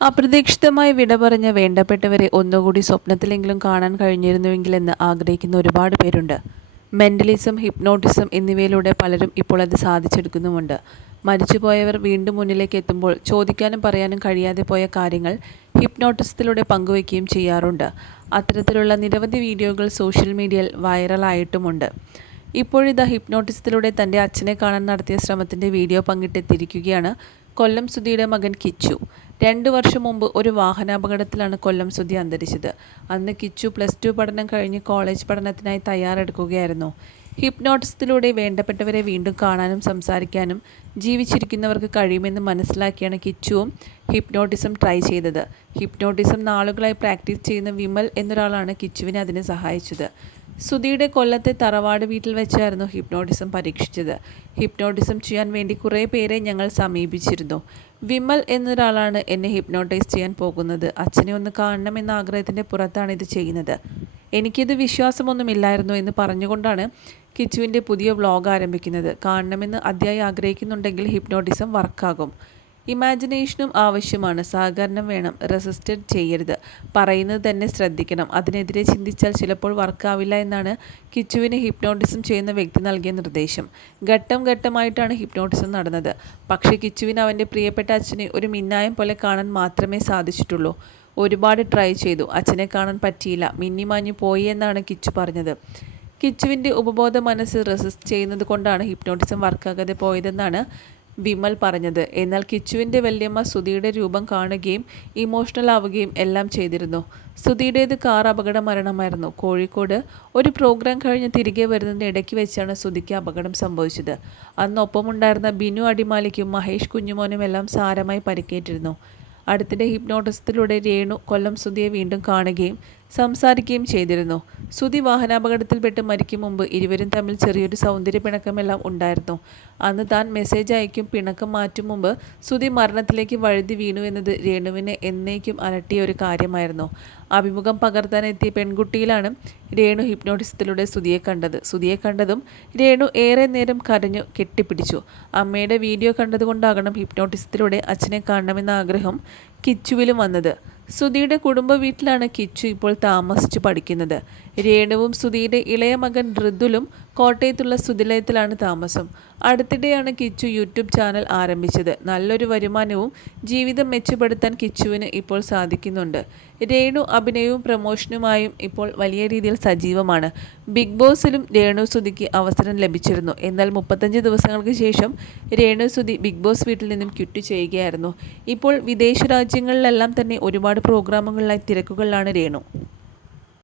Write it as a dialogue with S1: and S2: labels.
S1: അപ്രതീക്ഷിതമായി വിട പറഞ്ഞ വേണ്ടപ്പെട്ടവരെ ഒന്നുകൂടി സ്വപ്നത്തിലെങ്കിലും കാണാൻ കഴിഞ്ഞിരുന്നുവെങ്കിലെന്ന് ആഗ്രഹിക്കുന്ന ഒരുപാട് പേരുണ്ട്. മെന്റലിസം ഹിപ്നോട്ടിസം എന്നിവയിലൂടെ പലരും ഇപ്പോൾ അത് സാധിച്ചെടുക്കുന്നുമുണ്ട്. മരിച്ചുപോയവർ വീണ്ടും മുന്നിലേക്ക് എത്തുമ്പോൾ ചോദിക്കാനും പറയാനും കഴിയാതെ പോയ കാര്യങ്ങൾ ഹിപ്നോട്ടിസത്തിലൂടെ പങ്കുവയ്ക്കുകയും ചെയ്യാറുണ്ട്. അത്തരത്തിലുള്ള നിരവധി വീഡിയോകൾ സോഷ്യൽ മീഡിയയിൽ വൈറലായിട്ടുമുണ്ട്. ഇപ്പോഴിതാ ഹിപ്നോട്ടിസത്തിലൂടെ തന്റെ അച്ഛനെ കാണാൻ നടത്തിയ ശ്രമത്തിന്റെ വീഡിയോ പങ്കിട്ടെത്തിയിരിക്കുകയാണ് കൊല്ലം സുധിയുടെ മകൻ കിച്ചു. രണ്ട് വർഷം മുമ്പ് ഒരു വാഹനാപകടത്തിലാണ് കൊല്ലം സുധി അന്തരിച്ചത്. അന്ന് കിച്ചു പ്ലസ് ടു പഠനം കഴിഞ്ഞ് കോളേജ് പഠനത്തിനായി തയ്യാറെടുക്കുകയായിരുന്നു. ഹിപ്നോട്ടിസത്തിലൂടെ വേണ്ടപ്പെട്ടവരെ വീണ്ടും കാണാനും സംസാരിക്കാനും ജീവിച്ചിരിക്കുന്നവർക്ക് കഴിയുമെന്ന് മനസ്സിലാക്കിയാണ് കിച്ചുവും ഹിപ്നോട്ടിസം ട്രൈ ചെയ്തത്. ഹിപ്നോട്ടിസം നാളുകളായി പ്രാക്ടീസ് ചെയ്യുന്ന വിമൽ എന്നൊരാളാണ് കിച്ചുവിനെ അതിനെ സഹായിച്ചത്. സുധിയുടെ കൊല്ലത്തെ തറവാട് വീട്ടിൽ വെച്ചായിരുന്നു ഹിപ്നോട്ടിസം പരീക്ഷിച്ചത്. ഹിപ്നോട്ടിസം ചെയ്യാൻ വേണ്ടി കുറേ പേരെ ഞങ്ങൾ സമീപിച്ചിരുന്നു. വിമൽ എന്നൊരാളാണ് എന്നെ ഹിപ്നോട്ടൈസ് ചെയ്യാൻ പോകുന്നത്. അച്ഛനെ ഒന്ന് കാണണമെന്ന ആഗ്രഹത്തിന്റെ പുറത്താണ് ഇത് ചെയ്യുന്നത്. എനിക്കിത് വിശ്വാസമൊന്നുമില്ലായിരുന്നു എന്ന് പറഞ്ഞുകൊണ്ടാണ് കിച്ചുവിന്റെ പുതിയ വ്ളോഗ് ആരംഭിക്കുന്നത്. കാണണമെന്ന് അതിയായി ആഗ്രഹിക്കുന്നുണ്ടെങ്കിൽ ഹിപ്നോട്ടിസം വർക്കാകും. ഇമാജിനേഷനും ആവശ്യമാണ്. സഹകരണം വേണം. റെസിസ്റ്റഡ് ചെയ്യരുത്. പറയുന്നത് തന്നെ ശ്രദ്ധിക്കണം. അതിനെതിരെ ചിന്തിച്ചാൽ ചിലപ്പോൾ വർക്കാവില്ല എന്നാണ് കിച്ചുവിന് ഹിപ്നോട്ടിസം ചെയ്യുന്ന വ്യക്തി നൽകിയ നിർദ്ദേശം. ഘട്ടം ഘട്ടമായിട്ടാണ് ഹിപ്നോട്ടിസം നടന്നത്. പക്ഷേ കിച്ചുവിന് അവന്റെ പ്രിയപ്പെട്ട അച്ഛനെ ഒരു മിന്നായം പോലെ കാണാൻ മാത്രമേ സാധിച്ചിട്ടുള്ളൂ. ഒരുപാട് ട്രൈ ചെയ്തു. അച്ഛനെ കാണാൻ പറ്റിയില്ല. മിന്നിമാഞ്ഞു പോയി എന്നാണ് കിച്ചു പറഞ്ഞത്. കിച്ചുവിന്റെ ഉപബോധ മനസ്സ് റെസിസ്റ്റ് ചെയ്യുന്നത് കൊണ്ടാണ് ഹിപ്നോട്ടിസം വർക്കാകാതെ പോയതെന്നാണ് വിമൽ പറഞ്ഞത്. എന്നാൽ കിച്ചുവിന്റെ വല്യമ്മ സുധിയുടെ രൂപം കാണുകയും ഇമോഷണൽ ആവുകയും എല്ലാം ചെയ്തിരുന്നു. സുധിയുടേത് കാർ അപകട മരണമായിരുന്നു. കോഴിക്കോട് ഒരു പ്രോഗ്രാം കഴിഞ്ഞ് തിരികെ വരുന്നതിന് ഇടയ്ക്ക് വെച്ചാണ് സുധിക്ക് അപകടം സംഭവിച്ചത്. അന്ന് ഒപ്പമുണ്ടായിരുന്ന ബിനു അടിമാലിക്കും മഹേഷ് കുഞ്ഞുമോനും എല്ലാം സാരമായി പരിക്കേറ്റിരുന്നു. അടുത്തിടെ ഹിപ്നോട്ടിസത്തിലൂടെ രേണു കൊല്ലം സുധിയെ വീണ്ടും കാണുകയും സംസാരിക്കുകയും ചെയ്തിരുന്നു. സുതി വാഹനാപകടത്തിൽപ്പെട്ട് മരിക്കും മുമ്പ് ഇരുവരും തമ്മിൽ ചെറിയൊരു സൗന്ദര്യ പിണക്കമെല്ലാം ഉണ്ടായിരുന്നു. അന്ന് താൻ മെസ്സേജ് അയക്കും പിണക്കം മാറ്റും മുമ്പ് സുതി മരണത്തിലേക്ക് വഴുതി വീണു എന്നത് രേണുവിനെ എന്നേക്കും അലട്ടിയ ഒരു കാര്യമായിരുന്നു. അഭിമുഖം പകർത്താനെത്തിയ പെൺകുട്ടിയിലാണ് രേണു ഹിപ്നോട്ടിസത്തിലൂടെ സുതിയെ കണ്ടത്. സുതിയെ കണ്ടതും രേണു ഏറെ നേരം കരഞ്ഞു കെട്ടിപ്പിടിച്ചു. അമ്മയുടെ വീഡിയോ കണ്ടതുകൊണ്ടാകണം ഹിപ്നോട്ടിസത്തിലൂടെ അച്ഛനെ കാണണമെന്ന ആഗ്രഹം കിച്ചുവിലും വന്നത്. സുധിയുടെ കുടുംബ വീട്ടിലാണ് കിച്ചു ഇപ്പോൾ താമസിച്ച് പഠിക്കുന്നത്. രേണുവും സുധിയുടെ ഇളയ മകൻ ഋതുലും കോട്ടയത്തുള്ള സുതിലയത്തിലാണ് താമസം. അടുത്തിടെയാണ് കിച്ചു യൂട്യൂബ് ചാനൽ ആരംഭിച്ചത്. നല്ലൊരു വരുമാനവും ജീവിതം മെച്ചപ്പെടുത്താൻ കിച്ചുവിന് ഇപ്പോൾ സാധിക്കുന്നുണ്ട്. രേണു അഭിനയവും പ്രമോഷനുമായും ഇപ്പോൾ വലിയ രീതിയിൽ സജീവമാണ്. ബിഗ് ബോസിലും രേണു സുധിക്ക് അവസരം ലഭിച്ചിരുന്നു. എന്നാൽ മുപ്പത്തഞ്ച് ദിവസങ്ങൾക്ക് ശേഷം രേണു സുധി ബിഗ് ബോസ് വീട്ടിൽ നിന്നും ക്വിറ്റ് ചെയ്യുകയായിരുന്നു. ഇപ്പോൾ വിദേശ രാജ്യങ്ങളിലെല്ലാം തന്നെ ഒരുപാട് പ്രോഗ്രാമുകളിലായി തിരക്കുകളിലാണ് രേണു.